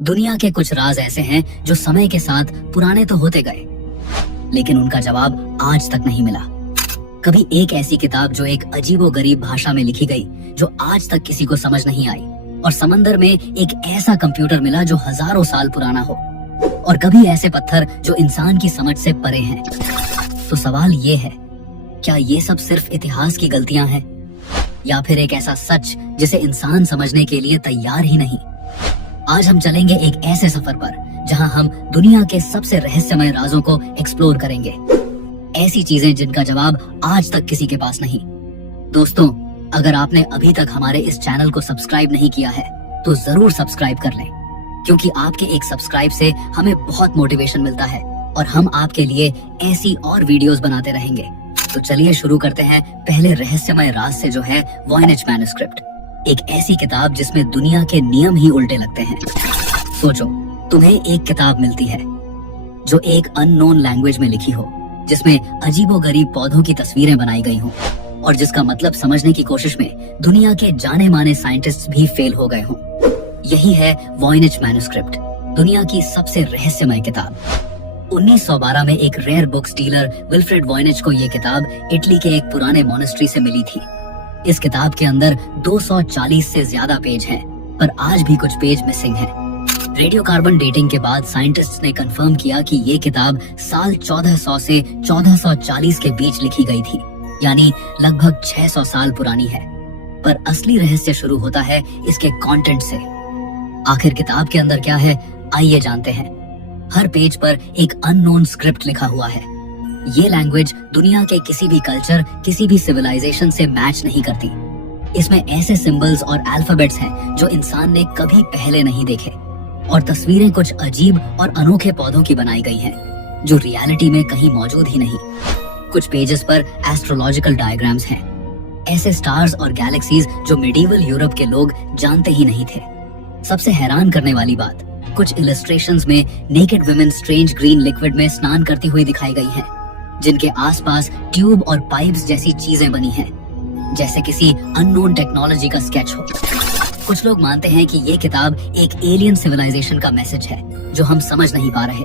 दुनिया के कुछ राज ऐसे हैं जो समय के साथ पुराने तो होते गए, लेकिन उनका जवाब आज तक नहीं मिला। कभी एक ऐसी किताब जो एक अजीबोगरीब भाषा में लिखी गई जो आज तक किसी को समझ नहीं आई, और समंदर में एक ऐसा कंप्यूटर मिला जो हजारों साल पुराना हो, और कभी ऐसे पत्थर जो इंसान की समझ से परे हैं। तो सवाल ये है, क्या ये सब सिर्फ इतिहास की गलतियां हैं, या फिर एक ऐसा सच जिसे इंसान समझने के लिए तैयार ही नहीं? आज हम चलेंगे एक ऐसे सफर पर जहां हम दुनिया के सबसे रहस्यमय राजों को एक्सप्लोर करेंगे, ऐसी चीजें जिनका जवाब आज तक किसी के पास नहीं। दोस्तों, अगर आपने अभी तक हमारे इस चैनल को सब्सक्राइब नहीं किया है तो जरूर सब्सक्राइब कर लें, क्योंकि आपके एक सब्सक्राइब से हमें बहुत मोटिवेशन मिलता है और हम आपके लिए ऐसी और वीडियोस बनाते रहेंगे। तो चलिए शुरू करते हैं पहले रहस्यमय राज से, जो है वॉयनेज मैन्युस्क्रिप्ट, एक ऐसी किताब जिसमें दुनिया के नियम ही उल्टे लगते हैं। सोचो, तुम्हें एक किताब मिलती है जो एक अननोन लैंग्वेज में लिखी हो, जिसमें अजीबोगरीब पौधों की तस्वीरें बनाई गई हों, और जिसका मतलब समझने की कोशिश में दुनिया के जाने माने साइंटिस्ट भी फेल हो गए हों। यही है वॉयनेज मैन्युस्क्रिप्ट, दुनिया की सबसे रहस्यमय किताब। 1912 में एक रेयर बुक्स डीलर विल्फ्रेड वॉयनेज को ये किताब इटली के एक पुराने मोनेस्ट्री से मिली थी। इस किताब के अंदर 240 से ज्यादा पेज हैं, पर आज भी कुछ पेज मिसिंग हैं। रेडियोकार्बन डेटिंग के बाद साइंटिस्ट्स ने कंफर्म किया कि ये किताब साल 1400 से 1440 के बीच लिखी गई थी, यानी लगभग 600 साल पुरानी है। पर असली रहस्य शुरू होता है इसके कंटेंट से। आखिर किताब के अंदर क्या है, आइए जानते हैं। हर पेज पर एक अननोन स्क्रिप्ट लिखा हुआ है। ये लैंग्वेज दुनिया के किसी भी कल्चर, किसी भी सिविलाइजेशन से मैच नहीं करती। इसमें ऐसे सिंबल्स और अल्फाबेट्स हैं जो इंसान ने कभी पहले नहीं देखे, और तस्वीरें कुछ अजीब और अनोखे पौधों की बनाई गई हैं, जो रियलिटी में कहीं मौजूद ही नहीं। कुछ पेजेस पर एस्ट्रोलॉजिकल डायग्राम्स हैं, ऐसे स्टार्स और गैलेक्सीज जो मिडिवल यूरोप के लोग जानते ही नहीं थे। सबसे हैरान करने वाली बात, कुछ इलस्ट्रेशंस में naked women strange green liquid में स्नान करती हुई दिखाई गई हैं, जिनके आसपास ट्यूब और पाइप्स जैसी चीजें बनी हैं, जैसे किसी अननोन टेक्नोलॉजी का स्केच हो। कुछ लोग मानते हैं कि ये किताब एक एलियन सिविलाइजेशन का मैसेज है जो हम समझ नहीं पा रहे,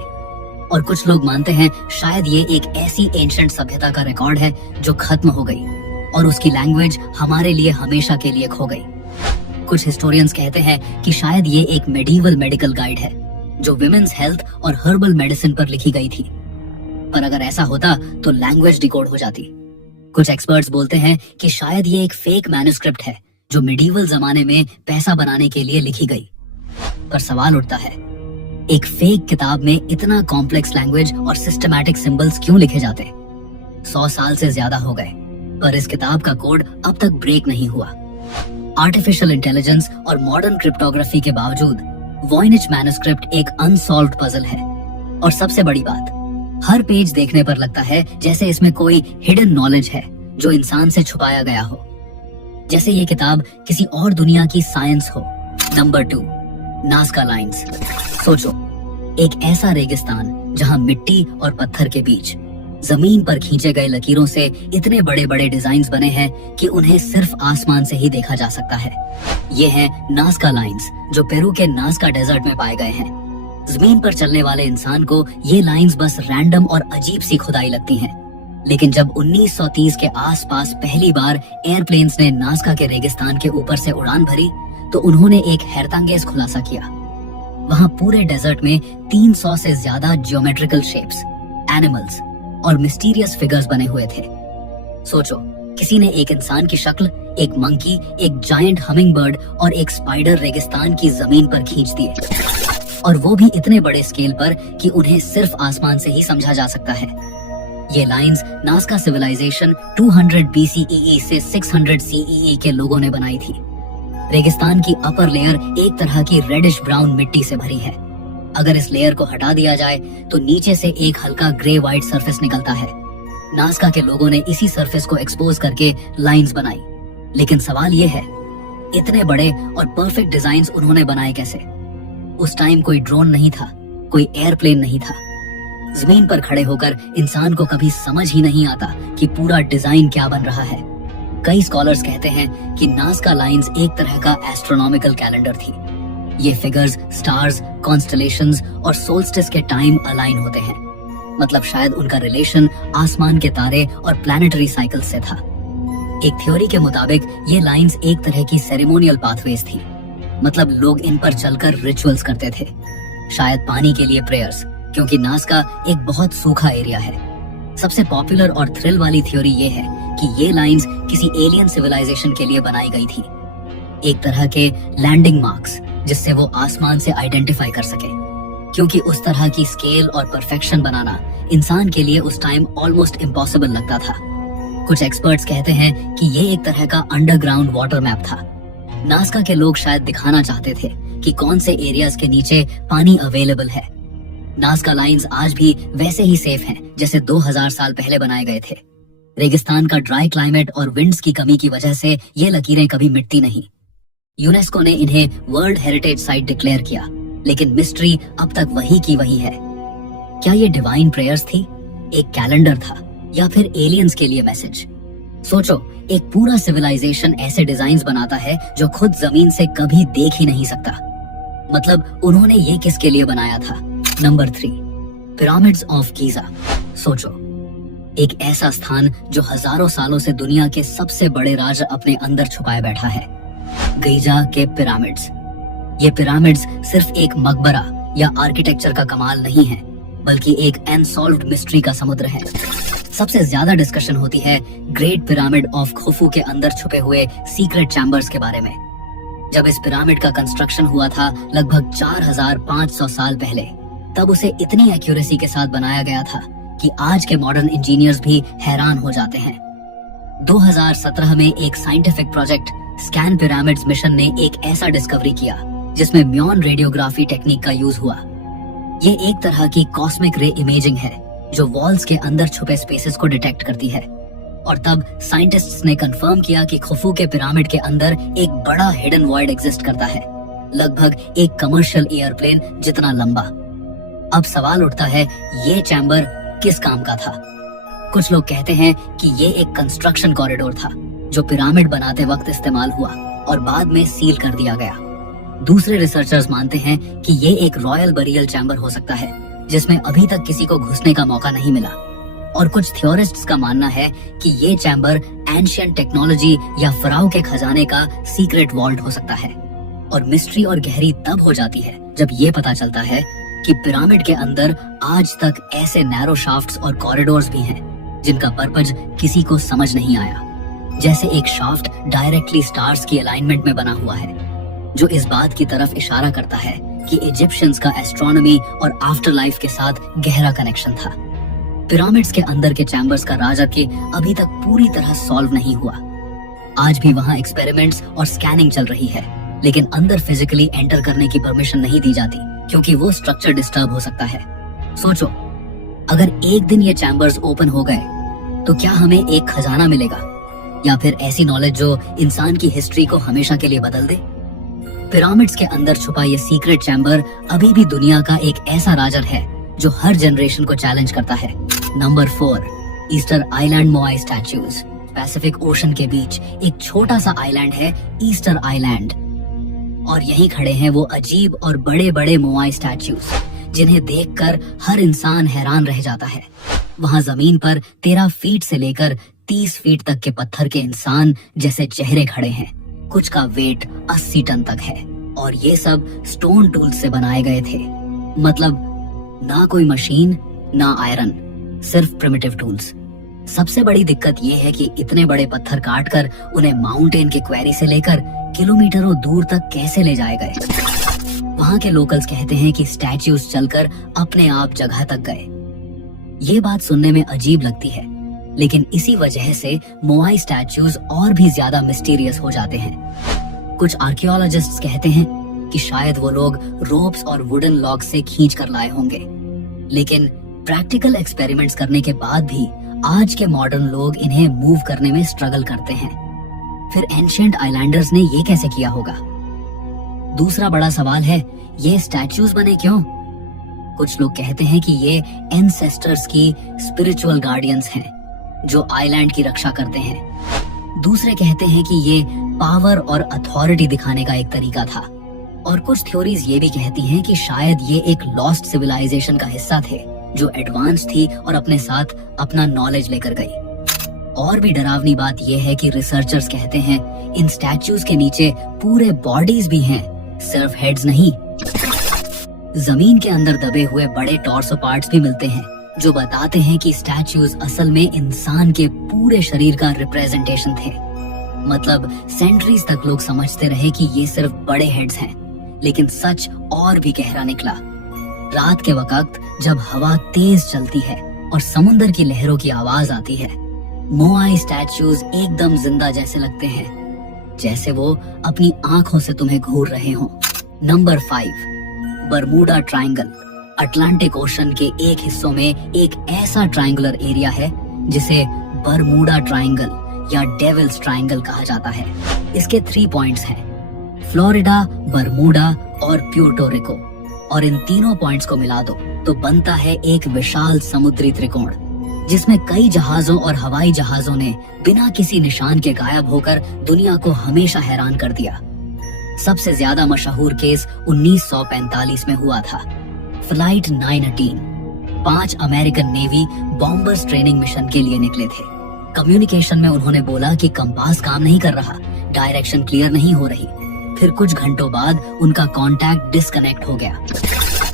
और कुछ लोग मानते हैं शायद ये एक ऐसी एंशिएंट सभ्यता का रिकॉर्ड है जो खत्म हो गई, और उसकी लैंग्वेज हमारे लिए हमेशा के लिए खो गई। कुछ हिस्टोरियंस कहते हैं कि शायद ये एक मेडिवल मेडिकल गाइड है जो विमेन्स हेल्थ और हर्बल मेडिसिन पर लिखी गई थी, पर अगर ऐसा होता तो लैंग्वेज डिकोड हो जाती। कुछ एक्सपर्ट्स बोलते हैं कि शायद ये एक फेक मैन्युस्क्रिप्ट है जो मिडिवल जमाने में पैसा बनाने के लिए लिखी गई। पर सवाल उठता है, एक फेक किताब में इतना कॉम्प्लेक्स लैंग्वेज और सिस्टमैटिक सिंबल्स क्यों लिखे जाते? 100 साल से ज्यादा हो गए, पर इस किताब का कोड अब तक ब्रेक नहीं हुआ। आर्टिफिशियल इंटेलिजेंस और मॉडर्न क्रिप्टोग्राफी के बावजूद वॉयनेज मैन्युस्क्रिप्ट एक अनसॉल्व्ड पजल है। और सबसे बड़ी बात, हर पेज देखने पर लगता है जैसे इसमें कोई हिडन नॉलेज है जो इंसान से छुपाया गया हो, जैसे ये किताब किसी और दुनिया की साइंस हो। Number 2, Nazca lines. सोचो, एक ऐसा रेगिस्तान जहां मिट्टी और पत्थर के बीच जमीन पर खींचे गए लकीरों से इतने बड़े बड़े डिजाइन्स बने हैं कि उन्हें सिर्फ आसमान से ही देखा जा सकता है। ये हैं नाज़का लाइंस, जो पेरू के नाज़का डेजर्ट में पाए गए हैं। जमीन पर चलने वाले इंसान को ये लाइंस बस रैंडम और अजीब सी खुदाई लगती हैं, लेकिन जब 1930 के आसपास पहली बार एयरप्लेन्स ने नाज़का के रेगिस्तान के ऊपर से उड़ान भरी, तो उन्होंने एक हैरतअंगेज खुलासा किया। वहां पूरे डेजर्ट में 300 से ज्यादा जियोमेट्रिकल शेप्स, एनिमल्स और मिस्टीरियस फिगर्स बने हुए थे। सोचो, किसी ने एक इंसान की शक्ल, एक मंकी, एक जायंट हमिंग बर्ड और एक स्पाइडर रेगिस्तान की जमीन पर खींच दिए, और वो भी इतने बड़े स्केल पर कि उन्हें सिर्फ आसमान से ही समझा जा सकता है। ये लाइंस नाज़का सिविलाइजेशन 200 BCE से 600 CEE के लोगों ने बनाई थी। रेगिस्तान की अपर लेयर एक तरह की रेडिश ब्राउन मिट्टी से भरी है। अगर इस लेयर को हटा दिया जाए तो नीचे से एक हल्का ग्रे व्हाइट सरफेस निकलता है। नाज़का के लोगों ने इसी सरफेस को एक्सपोज करके लाइंस बनाई। लेकिन सवाल ये है, इतने बड़े और परफेक्ट डिजाइन्स उन्होंने बनाए कैसे? उस टाइम कोई ड्रोन नहीं था, कोई एयरप्लेन नहीं था। जमीन पर खड़े होकर इंसान को कभी समझ ही नहीं आता कि पूरा डिजाइन क्या बन रहा है। कई स्कॉलर्स कहते हैं कि नाज़का लाइंस एक तरह का एस्ट्रोनॉमिकल कैलेंडर थी। ये फिगर्स स्टार्स, कॉन्स्टलेशंस और सोल्स्टिस के टाइम अलाइन होते हैं। मतलब शायद उनका रिलेशन आसमान के तारे और प्लैनेटरी साइकिल से था। एक थ्योरी के मुताबिक ये लाइंस एक तरह की सेरेमोनियल पाथवेज थी। मतलब लोग इन पर चलकर रिचुअल्स करते थे, शायद पानी के लिए प्रेयर्स, क्योंकि नाज़का एक बहुत सूखा एरिया है। सबसे पॉपुलर और थ्रिल वाली थ्योरी ये है कि ये लाइंस किसी एलियन सिविलाइजेशन के लिए बनाई गई थी, एक तरह के लैंडिंग मार्क्स, जिससे वो आसमान से आइडेंटिफाई कर सके, क्योंकि उस तरह की स्केल और परफेक्शन बनाना इंसान के लिए उस टाइम ऑलमोस्ट इम्पॉसिबल लगता था। कुछ एक्सपर्ट्स कहते हैं कि ये एक तरह का अंडरग्राउंड वाटर मैप था। नाज़का के लोग शायद दिखाना चाहते थे कि कौन से एरियाज के नीचे पानी अवेलेबल है। नाज़का लाइंस आज भी वैसे ही सेफ हैं जैसे 2000 साल पहले बनाए गए थे। रेगिस्तान का ड्राई क्लाइमेट और विंड्स की कमी की वजह से ये लकीरें कभी मिटती नहीं। यूनेस्को ने इन्हें वर्ल्ड हेरिटेज साइट डिक्लेयर किया, लेकिन मिस्ट्री अब तक वही की वही है। क्या ये डिवाइन प्रेयर्स थी, एक कैलेंडर था, या फिर एलियंस के लिए मैसेज? सोचो, एक पूरा सिविलाइजेशन ऐसे डिजाइन्स बनाता है जो खुद जमीन से कभी देख ही नहीं सकता। मतलब उन्होंने ये किसके लिए बनाया था? Number 3, pyramids of Giza. सोचो, एक ऐसा स्थान जो हजारों सालों से दुनिया के सबसे बड़े राज अपने अंदर छुपाए बैठा है। गीजा के पिरामिड्स। ये पिरामिड्स सिर्फ एक मकबरा या आर्किटेक्चर का कमाल नहीं है, बल्कि एक अनसॉल्व्ड मिस्ट्री का समुद्र है। सबसे ज्यादा डिस्कशन होती है ग्रेट पिरामिड ऑफ खुफू के अंदर छुपे हुए सीक्रेट चैम्बर्स के बारे में। जब इस पिरामिड का कंस्ट्रक्शन हुआ था लगभग 4500 साल पहले, तब उसे इतनी एक्यूरेसी के साथ बनाया गया था कि आज के मॉडर्न इंजीनियर्स भी हैरान हो जाते हैं। 2017 में एक scientific project scan pyramids mission ने एक ऐसा डिस्कवरी किया जिसमें म्योन रेडियोग्राफी टेक्निक का यूज हुआ। ये एक तरह की कॉस्मिक रे इमेजिंग है जो वॉल्स के अंदर छुपे स्पेसेस को डिटेक्ट करती है। और तब साइंटिस्ट्स ने कंफर्म किया कि खुफू के पिरामिड के अंदर एक बड़ा हिडन वॉइड एग्जिस्ट करता है, लगभग एक कमर्शियल एयरप्लेन जितना लंबा। अब सवाल उठता है, ये चैम्बर किस काम का था? कुछ लोग कहते हैं कि ये एक कंस्ट्रक्शन कॉरिडोर था जो पिरामिड बनाते वक्त इस्तेमाल हुआ और बाद में सील कर दिया गया। दूसरे रिसर्चर्स मानते हैं कि ये एक रॉयल बरियल चैम्बर हो सकता है जिसमें अभी तक किसी को घुसने का मौका नहीं मिला। और कुछ थ्योरिस्ट्स का मानना है कि ये चैम्बर एंशिएंट टेक्नोलॉजी या फराओ के खजाने का सीक्रेट वॉल्ट हो सकता है। और मिस्ट्री और गहरी तब हो जाती है जब ये पता चलता है कि पिरामिड के अंदर आज तक ऐसे नैरो शाफ्ट्स और कॉरिडोर्स भी हैं जिनका पर्पज किसी को समझ नहीं आया। जैसे एक शाफ्ट डायरेक्टली स्टार्स की अलाइनमेंट में बना हुआ है, जो इस बात की तरफ इशारा करता है कि इजिप्शियंस का एस्ट्रोनॉमी और आफ्टर लाइफ के साथ गहरा कनेक्शन था। पिरामिड्स के अंदर के चैम्बर्स का राज के अभी तक पूरी तरह सॉल्व नहीं हुआ। आज भी वहां एक्सपेरिमेंट्स और स्कैनिंग चल रही है, लेकिन अंदर फिजिकली एंटर करने की परमिशन नहीं दी जाती क्योंकि वो स्ट्रक्चर डिस्टर्ब हो सकता है। सोचो, अगर एक दिन ये चैम्बर्स ओपन हो गए तो क्या हमें एक खजाना मिलेगा, या फिर ऐसी नॉलेज जो इंसान की हिस्ट्री को हमेशा के लिए बदल दे? पिरामिड्स के अंदर छुपा ये सीक्रेट चैम्बर अभी भी दुनिया का एक ऐसा राजर है जो हर जनरेशन को चैलेंज करता है। Number 4, Easter Island moai statues. Pacific Ocean के बीच एक छोटा सा आइलैंड है ईस्टर आइलैंड, और यहीं खड़े हैं वो अजीब और बड़े बड़े मोआई स्टैच्यूज जिन्हें देखकर हर इंसान हैरान रह जाता है। वहां जमीन पर 13 फीट से लेकर 30 फीट तक के पत्थर के इंसान जैसे चेहरे खड़े हैं। कुछ का वेट 80 टन तक है, और ये सब स्टोन टूल से बनाए गए थे। मतलब ना कोई मशीन ना आयरन, सिर्फ प्रिमिटिव टूल्स। सबसे बड़ी दिक्कत ये है कि इतने बड़े पत्थर काटकर उन्हें माउंटेन के क्वेरी से लेकर किलोमीटरों दूर तक कैसे ले जाए गए। वहां के लोकल्स कहते हैं कि स्टैच्यूज चलकर अपने आप जगह तक गए। ये बात सुनने में अजीब लगती है, लेकिन इसी वजह से मोआई स्टैच्यूज और भी ज्यादा मिस्टीरियस हो जाते हैं। कुछ आर्कियोलॉजिस्ट्स कहते हैं कि शायद वो लोग रोप्स और वुडन लॉग से खींच कर लाए होंगे, लेकिन प्रैक्टिकल एक्सपेरिमेंट्स करने के बाद भी आज के मॉडर्न लोग इन्हें मूव करने में स्ट्रगल करते हैं। फिर एंशिएंट आइलैंडर्स ने ये कैसे किया होगा? दूसरा बड़ा सवाल है, ये स्टैच्यूज बने क्यों? कुछ लोग कहते हैं कि ये एंसेस्टर्स की स्पिरिचुअल गार्डियंस हैं जो आइलैंड की रक्षा करते हैं। दूसरे कहते हैं कि ये पावर और अथॉरिटी दिखाने का एक तरीका था, और कुछ थ्योरीज ये भी कहती हैं कि शायद ये एक लॉस्ट सिविलाइजेशन का हिस्सा थे जो एडवांस थी और अपने साथ अपना नॉलेज लेकर गई। और भी डरावनी बात यह है कि रिसर्चर्स कहते हैं इन स्टैच्यूज के नीचे पूरे बॉडीज भी हैं, सिर्फ हेड्स नहीं। जमीन के अंदर दबे हुए बड़े टॉर्सो पार्ट्स भी मिलते हैं जो बताते हैं कि स्टैच्यूज असल में इंसान के पूरे शरीर का रिप्रेजेंटेशन थे। मतलब सेंचुरीज तक लोग समझते रहे कि ये सिर्फ बड़े हेड्स हैं, लेकिन सच और भी गहरा निकला। रात के वक्त जब हवा तेज चलती है और समुद्र की लहरों की आवाज आती है, मोआई स्टैच्यूज एकदम जिंदा जैसे लगते हैं, जैसे वो अपनी आंखों से तुम्हें घूर रहे हों। Number 5, Bermuda triangle. Atlantic ocean के एक हिस्सों में एक ऐसा ट्रायंगुलर एरिया है जिसे बरमूडा ट्रायंगल या डेविल्स ट्रायंगल कहा जाता है। इसके 3 पॉइंट्स हैं, फ्लोरिडा, बरमूडा और प्यूर्टो रिको, और इन तीनों पॉइंट्स को मिला दो तो बनता है एक विशाल समुद्री त्रिकोण जिसमें कई जहाजों और हवाई जहाजों ने बिना किसी निशान के गायब होकर दुनिया को हमेशा हैरान कर दिया। सबसे ज्यादा मशहूर केस 1945 में हुआ था, flight 918। 5 American navy bombers training mission के लिए निकले थे। कम्युनिकेशन में उन्होंने बोला कि कंपास काम नहीं कर रहा, डायरेक्शन क्लियर नहीं हो रही। फिर कुछ घंटों बाद उनका कांटेक्ट डिस्कनेक्ट हो गया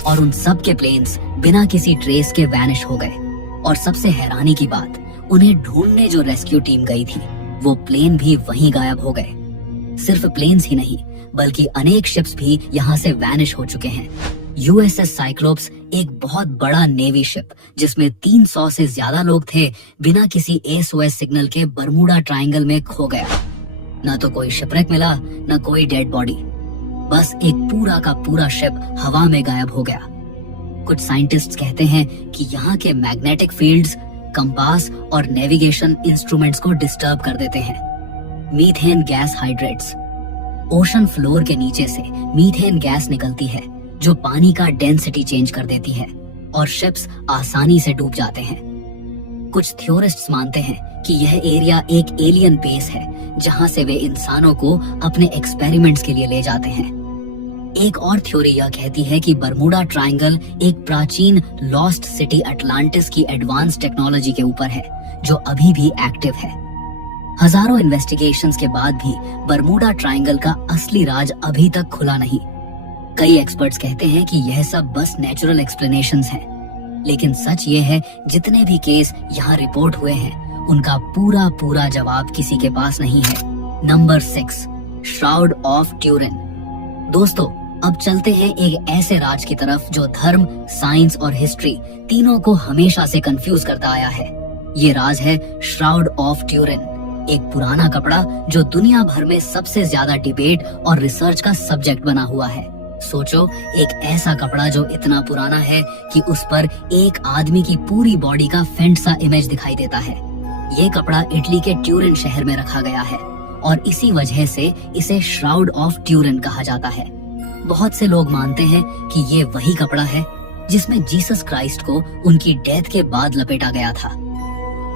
और उन सब के प्लेन्स बिना किसी ट्रेस के वैनिश हो गए। और सबसे हैरानी की बात, उन्हें ढूंढने जो रेस्क्यू टीम गई थी वो प्लेन भी वहीं गायब हो गए। सिर्फ प्लेन्स ही नहीं बल्कि अनेक शिप्स भी यहाँ से वैनिश हो चुके हैं। यूएसएस साइक्लोप्स एक बहुत बड़ा नेवी शिप जिसमें 300 से ज्यादा लोग थे बिना किसी एसओएस सिग्नल के बरमूडा ट्रायंगल में खो गया। न तो कोई शिपरेक मिला, न कोई डेड बॉडी, बस एक पूरा का पूरा शिप हवा में गायब हो गया। कुछ साइंटिस्ट्स कहते हैं कि यहाँ के मैग्नेटिक फील्ड्स कंपास और नेविगेशन इंस्ट्रूमेंट्स को डिस्टर्ब कर देते हैं। Methane gas hydrates. Ocean floor के नीचे से मीथेन गैस निकलती है जो पानी का डेंसिटी चेंज कर देती है और शिप्स आसानी से डूब जाते हैं। कुछ थ्योरिस्ट्स मानते हैं कि यह एरिया एक एलियन बेस है जहां से वे इंसानों को अपने एक्सपेरिमेंट्स के लिए ले जाते हैं। एक और थ्योरी यह कहती है कि बरमूडा ट्रायंगल एक प्राचीन लॉस्ट सिटी अटलांटिस की एडवांस टेक्नोलॉजी के ऊपर है जो अभी भी एक्टिव है। हजारों इन्वेस्टिगेशंस के बाद भी बरमूडा ट्रायंगल का असली राज अभी तक खुला नहीं। कई एक्सपर्ट्स कहते हैं कि यह सब बस नेचुरल एक्सप्लेनेशंस हैं, लेकिन सच ये है जितने भी केस यहाँ रिपोर्ट हुए हैं उनका पूरा पूरा जवाब किसी के पास नहीं है। Number 6, shroud of Turin. दोस्तों, अब चलते हैं एक ऐसे राज की तरफ जो धर्म, साइंस और हिस्ट्री तीनों को हमेशा से कंफ्यूज करता आया है। ये राज है श्राउड ऑफ ट्यूरिन, एक पुराना कपड़ा जो दुनिया भर में सबसे ज्यादा डिबेट और रिसर्च का सब्जेक्ट बना हुआ है। सोचो, एक ऐसा कपड़ा जो इतना पुराना है कि उस पर एक आदमी की पूरी बॉडी का फेंट सा इमेज दिखाई देता है। ये कपड़ा इटली के ट्यूरिन शहर में रखा गया है और इसी वजह से इसे श्राउड ऑफ ट्यूरिन कहा जाता है। बहुत से लोग मानते हैं कि ये वही कपड़ा है जिसमें जीसस क्राइस्ट को उनकी डेथ के बाद लपेटा गया था।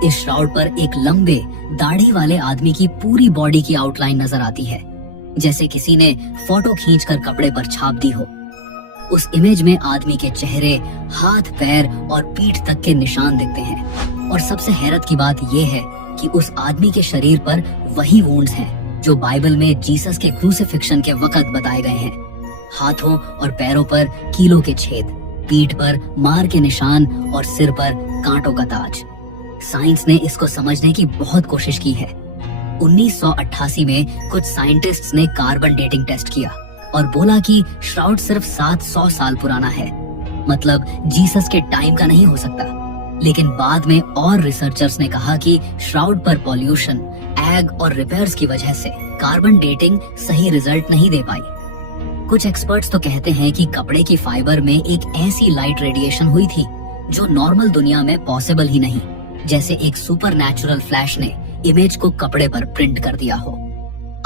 इस श्राउड पर एक लंबे दाढ़ी वाले आदमी की पूरी बॉडी की आउटलाइन नजर आती है, जैसे किसी ने फोटो खींचकर कपड़े पर छाप दी हो। उस इमेज में आदमी के चेहरे, हाथ, पैर और पीठ तक के निशान दिखते हैं। और सबसे हैरत की बात यह है कि उस आदमी के शरीर पर वही वुंड्स हैं जो बाइबल में जीसस के क्रूसिफिक्शन के वक्त बताए गए हैं। हाथों और पैरों पर कीलों के छेद, पीठ पर मार के निशान और सिर पर कांटों का ताज। साइंस ने इसको समझने की बहुत कोशिश की है। 1988 में कुछ साइंटिस्ट्स ने कार्बन डेटिंग टेस्ट किया और बोला कि श्राउड सिर्फ 700 साल पुराना है, मतलब जीसस के टाइम का नहीं हो सकता। लेकिन बाद में और रिसर्चर्स ने कहा कि श्राउड पर पॉल्यूशन, एग और रिपेयर्स की वजह से कार्बन डेटिंग सही रिजल्ट नहीं दे पाई। कुछ एक्सपर्ट्स तो कहते हैं कि कपड़े की फाइबर में एक ऐसी लाइट रेडिएशन हुई थी जो नॉर्मल दुनिया में पॉसिबल ही नहीं, जैसे एक सुपरनैचुरल फ्लैश ने इमेज को कपड़े पर प्रिंट कर दिया हो।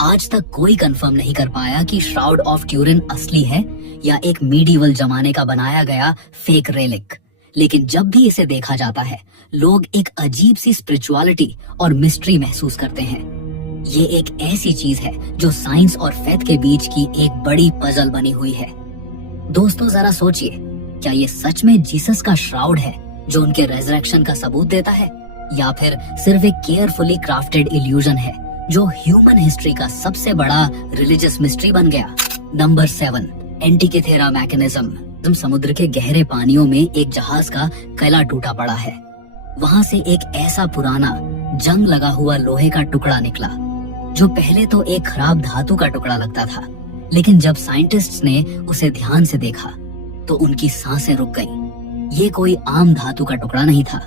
आज तक कोई कंफर्म नहीं कर पाया कि श्राउड ऑफ ट्यूरिन असली है या एक मीडिवल जमाने का बनाया गया फेक रेलिक। लेकिन जब भी इसे देखा जाता है, लोग एक अजीब सी स्पिरिचुअलिटी और मिस्ट्री महसूस करते हैं। ये एक ऐसी चीज है जो साइंस और फेथ के बीच की एक बड़ी पजल बनी हुई है। दोस्तों जरा सोचिए, क्या ये सच में जीसस का श्राउड है जो उनके रेजरेक्शन का सबूत देता है, या फिर सिर्फ एक केयरफुली क्राफ्टेड इल्यूजन है जो ह्यूमन हिस्ट्री का सबसे बड़ा रिलीजियस मिस्ट्री बन गया। Number 7, Antikythera mechanism. समुद्र के गहरे पानियों में एक जहाज का कैला टूटा पड़ा है। वहां से एक ऐसा पुराना जंग लगा हुआ लोहे का टुकड़ा निकला जो पहले तो एक खराब धातु का टुकड़ा लगता था, लेकिन जब साइंटिस्ट्स ने उसे ध्यान से देखा तो उनकी सांसें रुक गईं। ये कोई आम धातु का टुकड़ा नहीं था,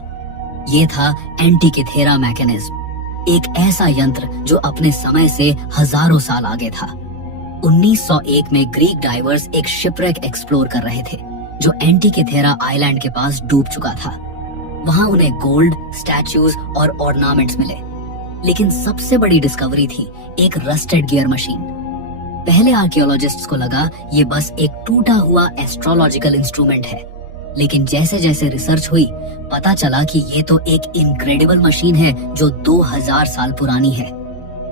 ये था एंटिकेथेरा मैकेनिज्म, एक ऐसा यंत्र जो अपने समय से हजारों साल आगे था। 1901 में ग्रीक डाइवर्स एक शिपरेक एक्सप्लोर कर रहे थे जो एंटिकेथेरा आइलैंड के पास डूब चुका था। वहां उन्हें गोल्ड, स्टैच्यूज और ऑर्नामेंट्स मिले, लेकिन सबसे बड़ी डिस्कवरी थी एक रस्टेड गियर मशीन। पहले आर्कियोलॉजिस्ट्स को लगा ये बस एक टूटा हुआ एस्ट्रोलॉजिकल इंस्ट्रूमेंट है, लेकिन जैसे जैसे रिसर्च हुई पता चला कि ये तो एक इनक्रेडिबल मशीन है जो 2000 साल पुरानी है।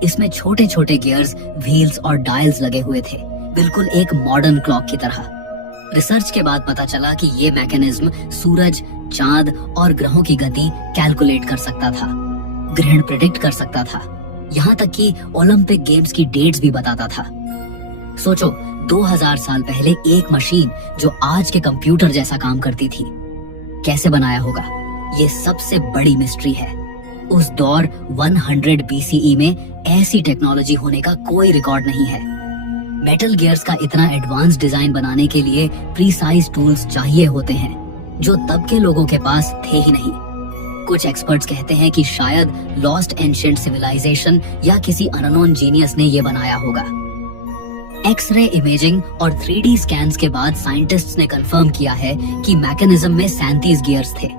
इसमें छोटे छोटे गियर्स, व्हील्स और डायल्स लगे हुए थे, बिल्कुल एक मॉडर्न क्लॉक की तरह। रिसर्च के बाद पता चला कि ये मैकेनिज्म सूरज, चांद और ग्रहों की गति कैलकुलेट कर सकता था, ग्रहण प्रेडिक्ट कर सकता था, यहाँ तक कि ओलंपिक गेम्स की डेट्स भी बताता था। सोचो, 2000 साल पहले एक मशीन जो आज के कंप्यूटर जैसा काम करती थी, कैसे बनाया होगा? ये सबसे बड़ी मिस्ट्री है। उस दौर 100 BCE में ऐसी टेक्नोलॉजी होने का कोई रिकॉर्ड नहीं है। मेटल गियर्स का इतना एडवांस डिजाइन बनाने के लिए प्रीसाइज टूल्स चाहिए होते हैं जो तब के लोगों के पास थे ही नहीं। कुछ एक्सपर्ट्स कहते हैं कि शायद लॉस्ट एंशिएंट सिविलाइजेशन या किसी अननोन जीनियस ने ये बनाया होगा। एक्सरे इमेजिंग और 3D स्कैन्स के बाद साइंटिस्ट्स ने कंफर्म किया है कि मैकेनिज्म में 37 गियर्स थे।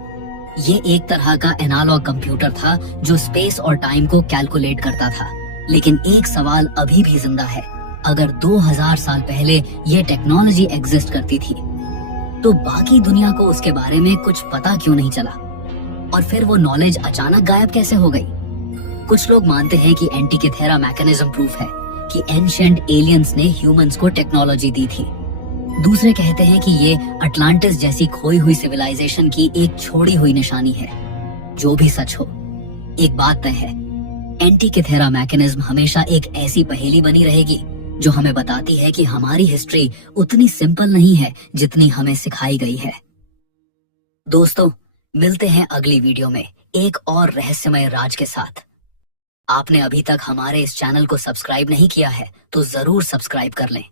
ये एक तरह का एनालॉग कंप्यूटर था जो स्पेस और टाइम को कैलकुलेट करता था। लेकिन एक सवाल अभी भी जिंदा है, अगर 2000 साल पहले ये टेक्नोलॉजी एग्जिस्ट करती थी तो बाकी दुनिया को उसके बारे में कुछ पता क्यों नहीं चला, और फिर वो नॉलेज अचानक गायब कैसे हो गई? कुछ लोग मानते हैं कि एंटिकेथेरा मैकेनिज्म प्रूफ है कि एंशिएंट एलियंस ने ह्यूमंस को टेक्नोलॉजी दी थी। दूसरे कहते हैं कि ये अटलांटिस जैसी खोई हुई सिविलाइजेशन की एक छोड़ी हुई निशानी है। जो भी सच हो, एक बात तय है, एंटिकेथेरा मैकेनिज्म हमेशा एक ऐसी पहेली बनी रहेगी जो हमें बताती है कि हमारी हिस्ट्री उतनी सिंपल नहीं है जितनी हमें सिखाई गई है। दोस्तों, मिलते हैं अगली वीडियो में एक और रहस्यमय राज के साथ। आपने अभी तक हमारे इस चैनल को सब्सक्राइब नहीं किया है तो जरूर सब्सक्राइब कर लें।